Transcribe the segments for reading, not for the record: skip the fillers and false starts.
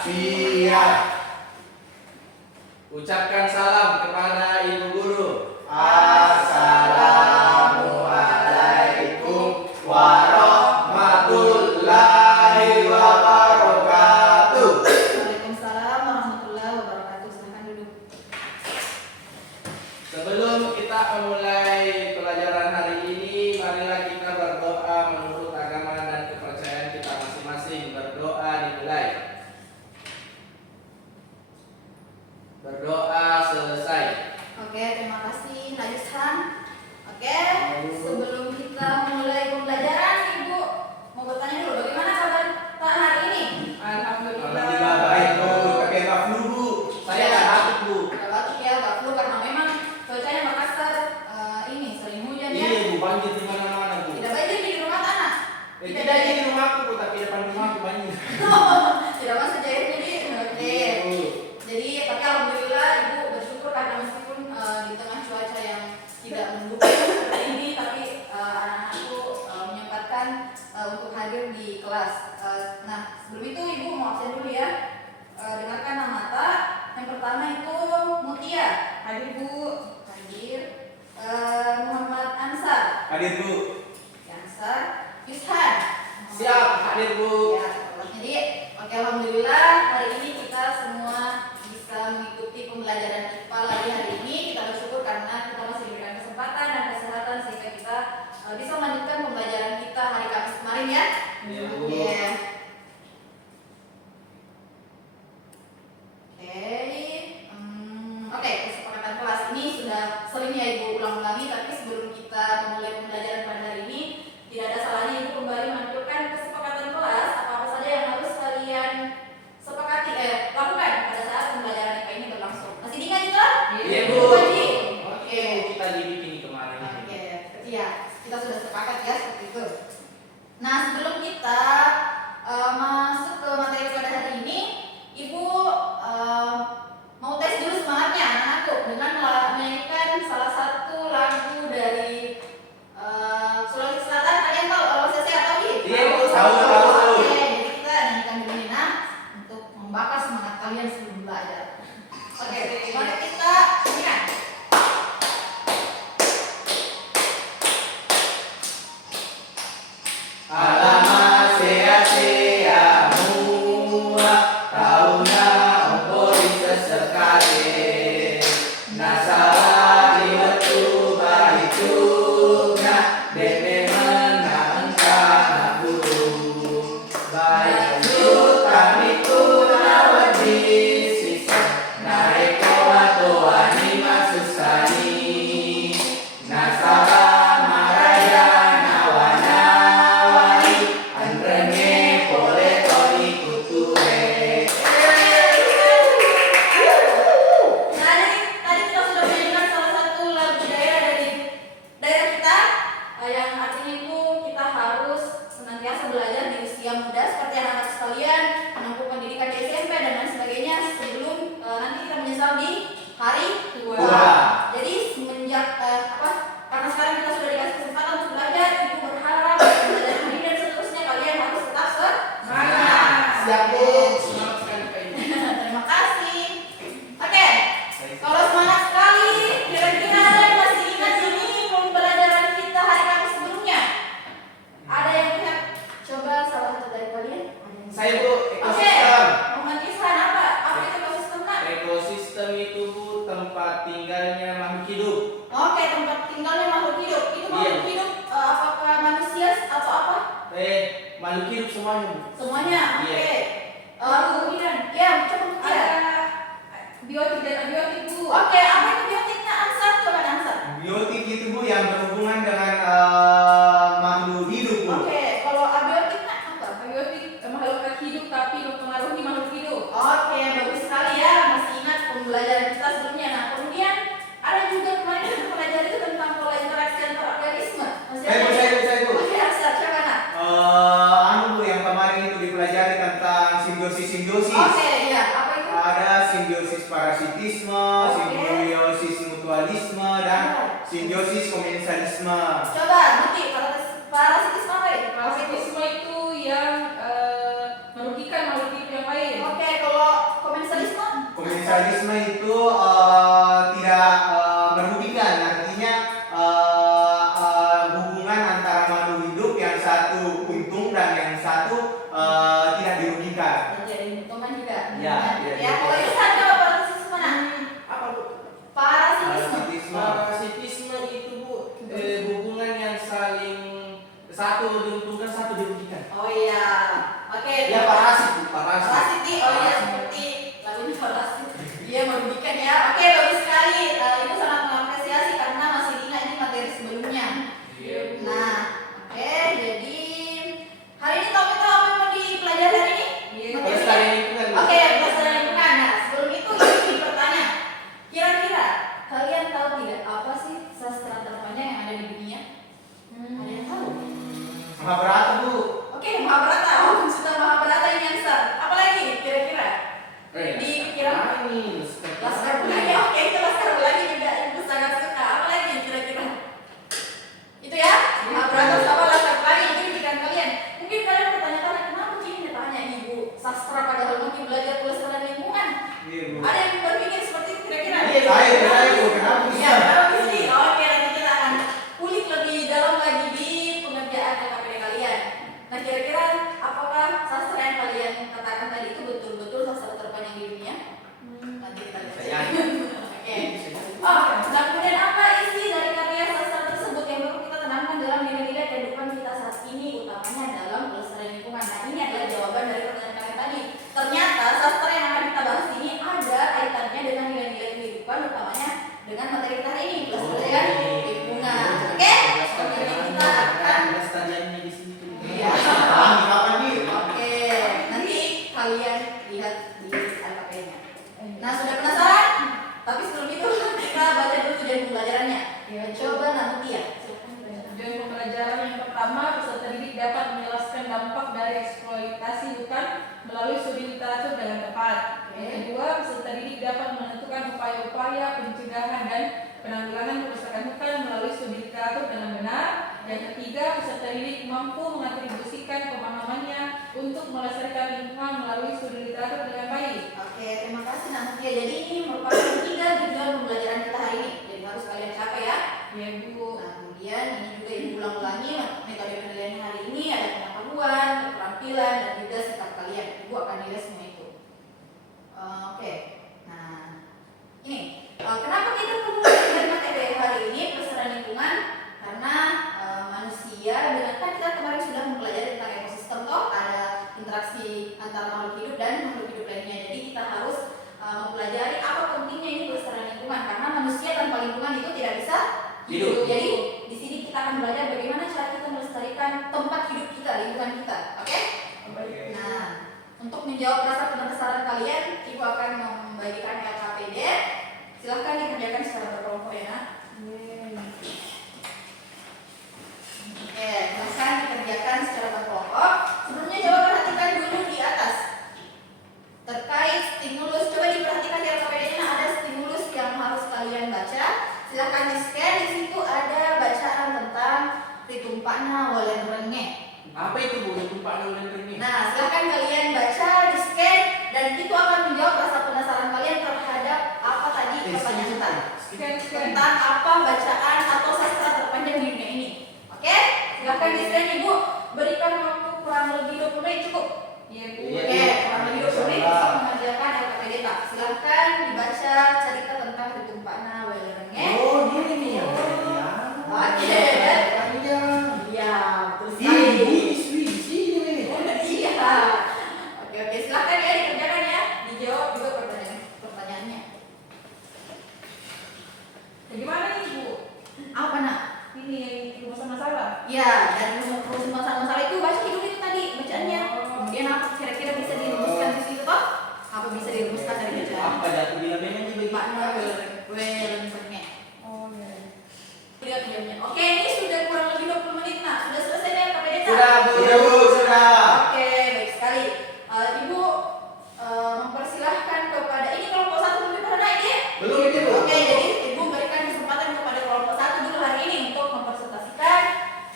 Siap. Ucapkan salam kepada Ibu Guru. Assalamualaikum warahmatullahi wabarakatuh. Waalaikumsalam warahmatullahi wabarakatuh. Silakan duduk. Sebelum kita memulai pelajaran hari ini, marilah kita berdoa menurut agama dan kepercayaan kita masing-masing. Berdoa dimulai. Berdoa selesai. Oke, terima kasih Nak Yushan. Oke, sebelum kita mulai pembelajaran, Ibu mau bertanya dulu, bagaimana kabar Pak hari ini? Alhamdulillah baik Bu. Pakai nggak flu Bu. Saya nggak takut, Bu. Gak batuk ya, gak flu karena memang cuacanya Makassar ini sering hujan ya. Iya, Bu, banjir di mana-mana, Bu. Tidak banjir di rumah tanah. Tidak ada di rumahku, Bu, tapi depan rumahku banjir. Tidak masuk cairnya di. Oke. Bu. Jadi tapi alhamdulillah Ibu bersyukur karena meskipun di tengah cuaca yang tidak mendukung seperti ini, tapi anak-anakku menyempatkan untuk hadir di kelas. Nah sebelum itu Ibu mau absen dulu ya. Dengarkan nama. Yang pertama itu Mutia. Hadir Bu. Hadir. Muhammad Ansar. Hadir Bu. Ansar. Yushan. Siap, hadir, Bu. Ya, jadi oke, alhamdulillah hari ini kita semua bisa mengikuti pembelajaran IPA lagi hari ini. Kita bersyukur karena kita masih diberikan kesempatan dan kesehatan sehingga kita bisa melanjutkan pembelajaran kita hari Kamis kemarin ya. Iya, Bu. Oke. Oke, kesepakatan kelas ini sudah sering ya Ibu ulang-ulangi, tapi sebelum kita memulai pembelajaran pada hari ini, tidak ada salahnya Ibu kembali menampilkan kesepakatan kelas apa-apa saja yang harus kalian sepakati lakukan pada saat pembelajaran IPA ini berlangsung. Masih diingat juga? Iya, Bu. Wajib. Oke, kita dibikin kemarin. Oke, iya, kita sudah sepakat ya seperti itu. Nah, sebelum kita masuk ke materi pada hari ini, Ibu mau tes dulu semangatnya anak-anakku dengan menyanyikan salah satu lagu dari Sulawesi Selatan. Kalian tahu OSSC atau tidak? Iya, Bu, tahu. Oke, jadi kita nyanyikan dulu nih nah untuk membakar semangat kalian sebelum belajar. Oke, mari kita nyanyikan. Alamak sia-sia mua tauna ompori sesekali nasara di wetu baituna dene menang kana guru baik kami kuna wadi sisa naiko watoani masusani nasara maraya nawana Andrene pole toli kuture. Nah, tadi kita sudah menyanyikan salah satu lagu daerah dari daerah kita yang artinya itu kita harus senantiasa belajar di usia muda seperti anak-anak sekalian menempuh pendidikan di SMP dan lain sebagainya sebelum nanti kita menyesal di hari tua. Tua. Jadi semenjak karena sekarang kita sudah dikasih kesempatan untuk belajar, Ibu berharap belajar ini dan seterusnya kalian harus tetap semangat. Siap, Bu. Semangat sekali, Pak. Terima kasih. Oke, kalau semangat sekali, kira-kira ada yang masih ingat ini pembelajaran kita hari Kamis sebelumnya? Ada yang ingat? Coba salah satu dari kalian. Saya, Bu, Oke, ekosistem. Muhammad Ihsan apa? Apa itu ekosistem nak? Ekosistem itu, Bu, tempat tinggalnya makhluk hidup. Oke, tempat tinggalnya makhluk hidup. Itu Iya. makhluk hidup apakah manusia atau apa? Makhluk hidup semuanya, Bu. Semuanya. Iya. Oke. Kemudian, ya, coba ya. Biotik dan abiotik Bu. Oke, apa itu biotiknya Ansar? Coba Ansar. Biotik itu Bu yang berhubungan dengan makhluk hidup Bu. Oke, kalau abiotik apa? Abiotik makhluk hidup tapi mempengaruhi makhluk hidup. Oke, bagus sekali ya. Masih ingat pembelajaran kita sebelumnya. Nah, kemudian ada juga kemarin kita pelajari itu tentang pola interaksi antar organisme. Masih ada? Saya Bu. Oke, Ansar, coba nak. Bu yang kemarin itu dipelajari tentang simbiosis. Oke, ya. Apa itu? Ada simbiosis parasitis Satu diuntungkan, satu dirugikan. Oh iya. Oke. Ya parasit, Bu, parasit. Parasit nih. Oh iya, seperti lagunya parasit. Dia merugikan ya. Oke, bagus sekali. Ibu sangat mengapresiasi karena masih ingat ini materi sebelumnya. Nah, oke. Jadi hari ini topik apa yang mau dipelajari hari ini? Pelestarian lingkungan. Oke, pelestarian lingkungan. Nah, sebelum itu ini bertanya. Kira-kira kalian tahu tidak apa sih sastra terpanjang yang ada di dunia? Ada yang tahu? Mahabharata, Bu. Oke, Mahabharata. Oh, sudah Mahabharata ini yang besar. Apa lagi kira-kira? Di pikiran ini Laskar Pelangi. Oke, itu Laskar Pelangi juga ibu sangat suka. Apa lagi kira-kira? Itu ya, Mahabharata sama Laskar Pelangi itu di pikiran kalian. Mungkin kalian bertanya-tanya kenapa ini ditanya ibu sastra padahal mungkin belajar pelestarian lingkungan. Iya, Bu. Ada yang berpikir seperti itu kira-kira? Saya, Bu. Kenapa bisa? Ya, kenapa bisa? Oke, nanti kita akan kulik lebih dalam lagi di pengerjaan LKPD kalian. Nah, kira-kira apakah sastra yang kalian katakan tadi itu betul-betul sastra terpanjang di dunia? Nanti kita lihat. Saya. Oke. Oh, nah kemudian apa isi dari karya sastra tersebut yang perlu kita tanamkan dalam nilai-nilai kehidupan kita saat ini, utamanya dalam pelestarian lingkungan? Nah, ini adalah jawaban dari pertanyaan kalian tadi. Ternyata sastra yang akan kita bahas ini ada kaitannya dengan nilai-nilai kehidupan, utamanya dengan materi kita hari ini, pelestarian lingkungan. Oke? Jadi kita akan pelestariannya di sini. Iya. Kapan nih? Oke, nanti kalian lihat di LKP-nya. Nah, sudah penasaran? Tapi sebelum itu kita baca dulu tujuan pembelajarannya. Coba Namutia. Tujuan pembelajaran yang pertama, peserta didik dapat menjelaskan dampak dari eksploitasi hutan melalui studi literatur dengan tepat. Yang kedua, peserta didik dapat menentukan upaya-upaya pencegahan dan penanggulangan kerusakan hutan melalui studi literatur dengan benar. Yang ketiga, peserta didik mampu mengatribusikan pemahamannya untuk melestarikan lingkungan melalui studi literatur dengan baik. Oke, terima kasih Namutia. Jadi ini merupakan 3 tujuan pembelajaran kita hari ini. Jadi harus kalian capai ya. Ya, Bu. Nah, kemudian ini juga ibu ulang-ulangi metode penilaian hari ini ada pengetahuan, keterampilan, dan juga sikap kalian. Ibu akan nilai semua itu. Oke. Nah, ini kenapa kita perlu belajar materi hari ini pelestarian lingkungan? Karena manusia dengan kan kita kemarin sudah mempelajari tentang ekosistem toh, ada interaksi antara makhluk hidup dan makhluk hidup lainnya. Jadi kita harus mempelajari apa pentingnya ini pelestarian lingkungan karena manusia tanpa lingkungan itu tidak bisa hidup. Jadi di sini kita akan belajar bagaimana cara kita melestarikan tempat hidup kita, lingkungan kita. Oke? Nah, untuk menjawab rasa penasaran kalian, Ibu akan membagikan LKPD. Silahkan dikerjakan secara berkelompok ya. Oke, silahkan dikerjakan secara berkelompok. Sebelumnya coba perhatikan dulu di atas terkait stimulus. Coba diperhatikan di LKPD-nya ada stimulus yang harus kalian baca. Silahkan di scan. Di situ ada bacaan tentang Ritumpakna Walen Renge. Apa itu, Bu? Ritumpakna Walen Renge. Nah, silahkan kalian baca, di scan, dan itu akan menjawab rasa penasaran kalian terhadap apa tadi pertanyaan kita. Tentang apa bacaan atau sastra terpanjang di dunia ini. Oke? Silahkan di scan Ibu. Berikan waktu kurang lebih 20 menit cukup. Ya, Bu. Oke, kurang lebih 20 menit untuk mengerjakan LKPD tak. Silahkan dibaca cerita tentang Ritumpakna Walen Renge. Oh, gini nih ya. Oke. Iya, betul sekali. Iya. Oke, silahkan ya dikerjakan ya. Dijawab juga pertanyaannya. Bagaimana nih, Bu? Apa nak? Ini rumusan masalah. Ya, dan rumus masalah-masalah itu baca dulu itu tadi bacaannya. Kemudian apa kira-kira bisa dirumuskan di situ toh? Apa bisa dirumuskan dari bacaan? Apa jatuh di lamanya juga Makna Walen Renge. Oh, ya. Lihat jamnya. Oke, ini sudah kurang lebih 20 menit nak. Sudah selesai ya KPD tak? Sudah, Bu. Sudah, Bu. Sudah. Oke, baik sekali. Ibu mempersilahkan kepada ini kelompok 1 belum pernah naik ya? Belum itu, Bu. Oke, jadi Ibu berikan kesempatan kepada kelompok 1 dulu hari ini untuk mempresentasikan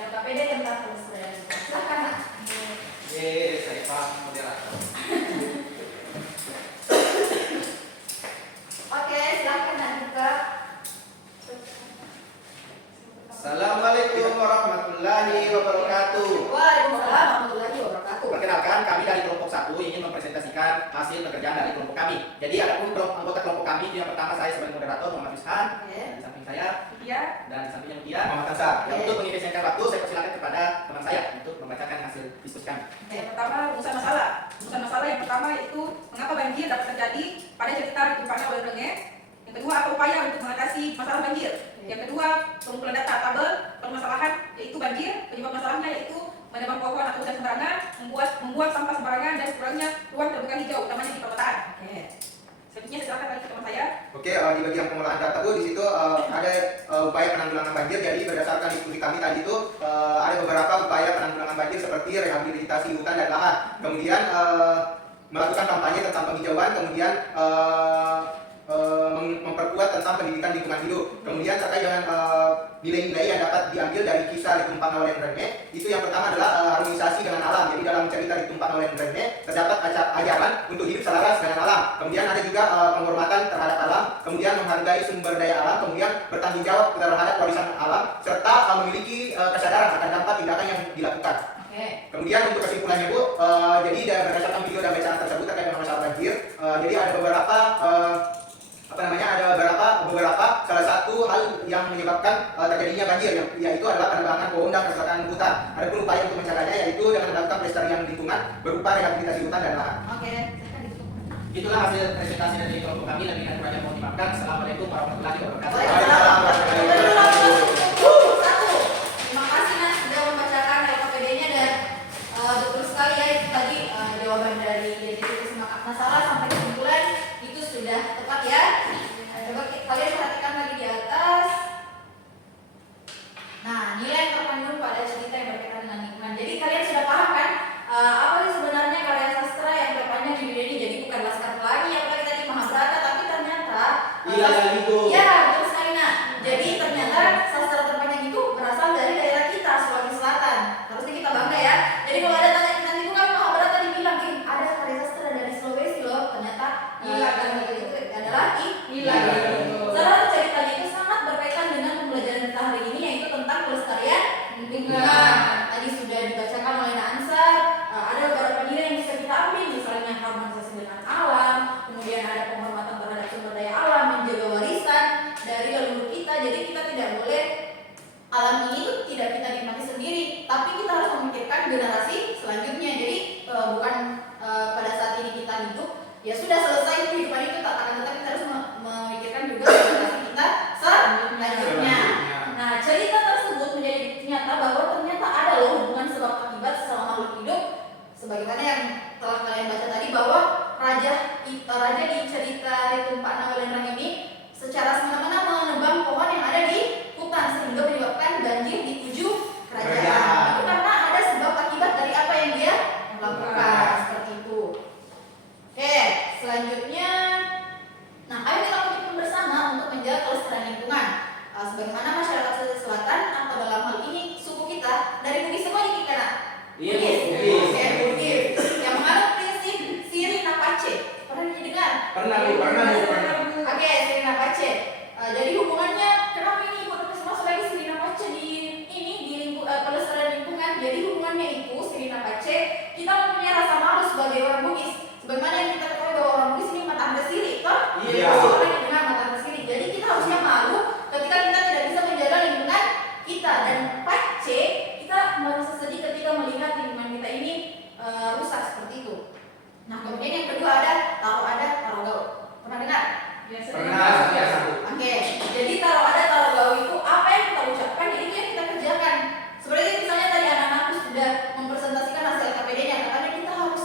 LKPD tentang pelestarian lingkungan. Silahkan nak. Saya Pak moderator. Oke, silahkan nak buka. Assalamualaikum warahmatullahi wabarakatuh. Waalaikumsalam warahmatullahi wabarakatuh. Perkenalkan, kami dari kelompok 1 ingin mempresentasikan hasil pekerjaan dari kelompok kami. Jadi adapun anggota kelompok kami itu yang pertama saya sebagai moderator Muhammad Rizhan, Oke. dan di samping saya Iya. dan di samping yang dia Muhammad Hasan. Ya, untuk mengefisienkan waktu saya persilakan kepada teman saya Silakan. Yang pertama rumusan masalah. Rumusan masalah yang pertama yaitu mengapa banjir dapat terjadi pada cerita ditumpahnya oleh Renge. Yang kedua, apa upaya untuk mengatasi masalah banjir. Yang kedua, pengumpulan data tabel permasalahan yaitu banjir. Penyebab masalahnya yaitu menebang pohon atau hujan sembarangan, membuat sampah sembarangan dan kurangnya ruang terbuka hijau, utamanya di perkotaan. Selanjutnya silakan balik ke teman saya. Oke, di bagian pengolahan data Bu, di situ ada upaya penanggulangan banjir. Jadi berdasarkan diskusi kami tadi itu ada beberapa upaya penanggulangan banjir seperti rehabilitasi hutan dan lahan. Kemudian melakukan kampanye tentang penghijauan, kemudian memperkuat tentang pendidikan lingkungan hidup. Kemudian terkait dengan nilai-nilai yang dapat diambil dari kisah Litumpang Nawalen Rene, itu yang pertama adalah harmonisasi dengan alam. Jadi dalam cerita Litumpang Nawalen Rene terdapat ajaran untuk hidup selaras dengan alam. Kemudian ada juga penghormatan terhadap alam, kemudian menghargai sumber daya alam, kemudian bertanggung jawab terhadap warisan alam, serta memiliki kesadaran akan dampak tindakan yang dilakukan. Kemudian untuk kesimpulannya Bu, jadi berdasarkan video dan bacaan tersebut terkait dengan masalah banjir, jadi ada beberapa beberapa salah satu hal yang menyebabkan terjadinya banjir, yaitu adalah penebangan pohon dan kerusakan hutan. Ada pun upaya untuk mencegahnya yaitu dengan melakukan pelestarian lingkungan berupa rehabilitasi hutan dan lahan. Itulah hasil presentasi dari kelompok kami. Lebih dan kurangnya mohon dimaafkan. Assalamualaikum warahmatullahi wabarakatuh. Terima kasih Mas sudah membacakan LKPD-nya dan betul sekali ya itu tadi jawaban dari identitas masalah sampai kesimpulan itu sudah tepat ya. Coba kalian perhatikan lagi di atas. Nah, nilai yang terkandung pada cerita yang berkaitan dengan lingkungan. Jadi kalian sudah paham kan apa sih sebenarnya karya sastra yang terpanjang di dunia ini? Jadi bukan Laskar Pelangi apalagi tadi Mahabharata, tapi ternyata ya betul sekali. Nah, jadi ternyata sastra terpanjang itu berasal dari daerah kita Sulawesi Selatan. Harusnya kita bangga ya. Jadi kalau ada tanya nanti itu kan Mahabharata dibilang ada karya sastra dari Sulawesi loh. Ternyata itu adalah salah satu ceritanya itu sangat berkaitan dengan pembelajaran kita hari ini yaitu tentang pelestarian lingkungan. Tadi sudah dibacakan oleh Ansar. Ada beberapa nilai yang bisa kita ambil, misalnya harmonisasi dengan alam, kemudian ada penghormatan terhadap sumber daya alam, menjaga warisan dari leluhur kita. Jadi kita tidak boleh alam ini tuh tidak kita nikmati sendiri, tapi kita harus memikirkan generasi selanjutnya. Jadi bukan pada saat ini kita hidup ya sudah selesai kehidupan itu, akan tetapi kita harus memikirkan juga generasi kita selanjutnya. Nah, cerita tersebut menjadi nyata bahwa ternyata ada loh hubungan sebab akibat selama makhluk hidup, sebagaimana yang telah kalian baca tadi bahwa raja di cerita Litumpang Nawalen Rene ini secara semena-mena menebang pohon yang ada di hutan sehingga menyebabkan banjir di 7 kerajaan. Itu karena ada sebab akibat dari apa yang dia lakukan, seperti itu. Oke, selanjutnya, nah ayo kita komitmen bersama untuk menjaga kelestarian lingkungan. Sebagaimana masyarakat Sulawesi Selatan atau dalam hal ini suku kita dari Bugis semua nih kita nak. Bugis. Yang menganut prinsip Sirina Pace. Pernah didengar? Pernah Bu. Oke, Sirina Pace. Jadi hubungannya kenapa ini Ibu terus masuk lagi Sirina Pace di pelestarian lingkungan? Jadi hubungannya itu Sirina Pace, kita mempunyai rasa malu sebagai orang Bugis. Sebagaimana yang kita ketahui bahwa orang Bugis ini mata anda siri, toh? Iya. Orang yang dengar mata anda siri. Jadi kita harusnya malu ketika kita tidak bisa menjaga lingkungan kita, dan Pace kita merasa sedih ketika melihat lingkungan kita ini rusak seperti itu. Nah, kemudian yang kedua ada taruh gaul. Pernah dengar? Pernah. Oke, jadi taruh gaul itu apa yang kita ucapkan, jadi itu yang kita kerjakan. Seperti misalnya tadi anak-anakku sudah mempresentasikan hasil KPD-nya, katanya kita harus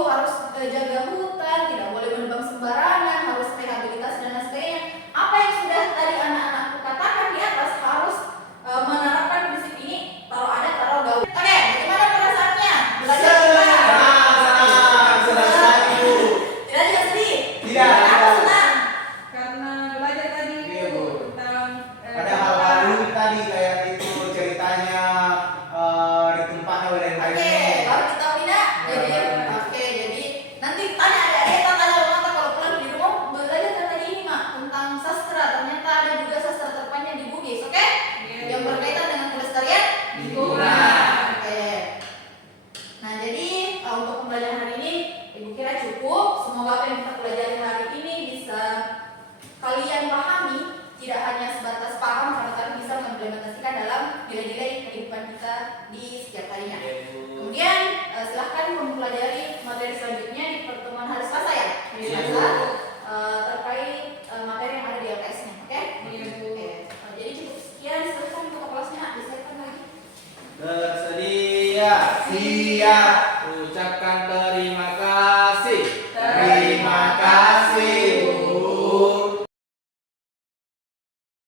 harus jaga hutan, tidak boleh menebang sembarangan, harus rehabilitasi dan lain sebagainya. Apa yang sudah tadi anak-anakku katakan di atas harus menerapkan prinsip ini, taruh gaul. Oke, bagaimana perasaannya? Belajar gimana? Senang Ibu. Tidak juga sedih? Tidak. Kenapa senang? Karena belajar tadi Iya, Bu. tentang Ada hal-hal lucu tadi kayak itu ceritanya Litumpang Nawalen Oke, Rene. baru kita tidak? Oke, jadi nanti tanya adik-adik, tanya orang kalau pulang di rumah belajar kan tadi ini Mak tentang sastra. Ternyata ada juga sastra terpanjang di Bugis, oke? Yang berkaitan dengan pelestarian lingkungan. Oke. Nah, jadi untuk pembelajaran hari ini Ibu kira cukup. Semoga apa yang kita pelajari hari ini bisa kalian pahami, tidak hanya sebatas paham, tapi bisa mengimplementasikan dalam nilai-nilai kehidupan kita di setiap harinya. Kemudian Siap. Ucapkan terima kasih. Terima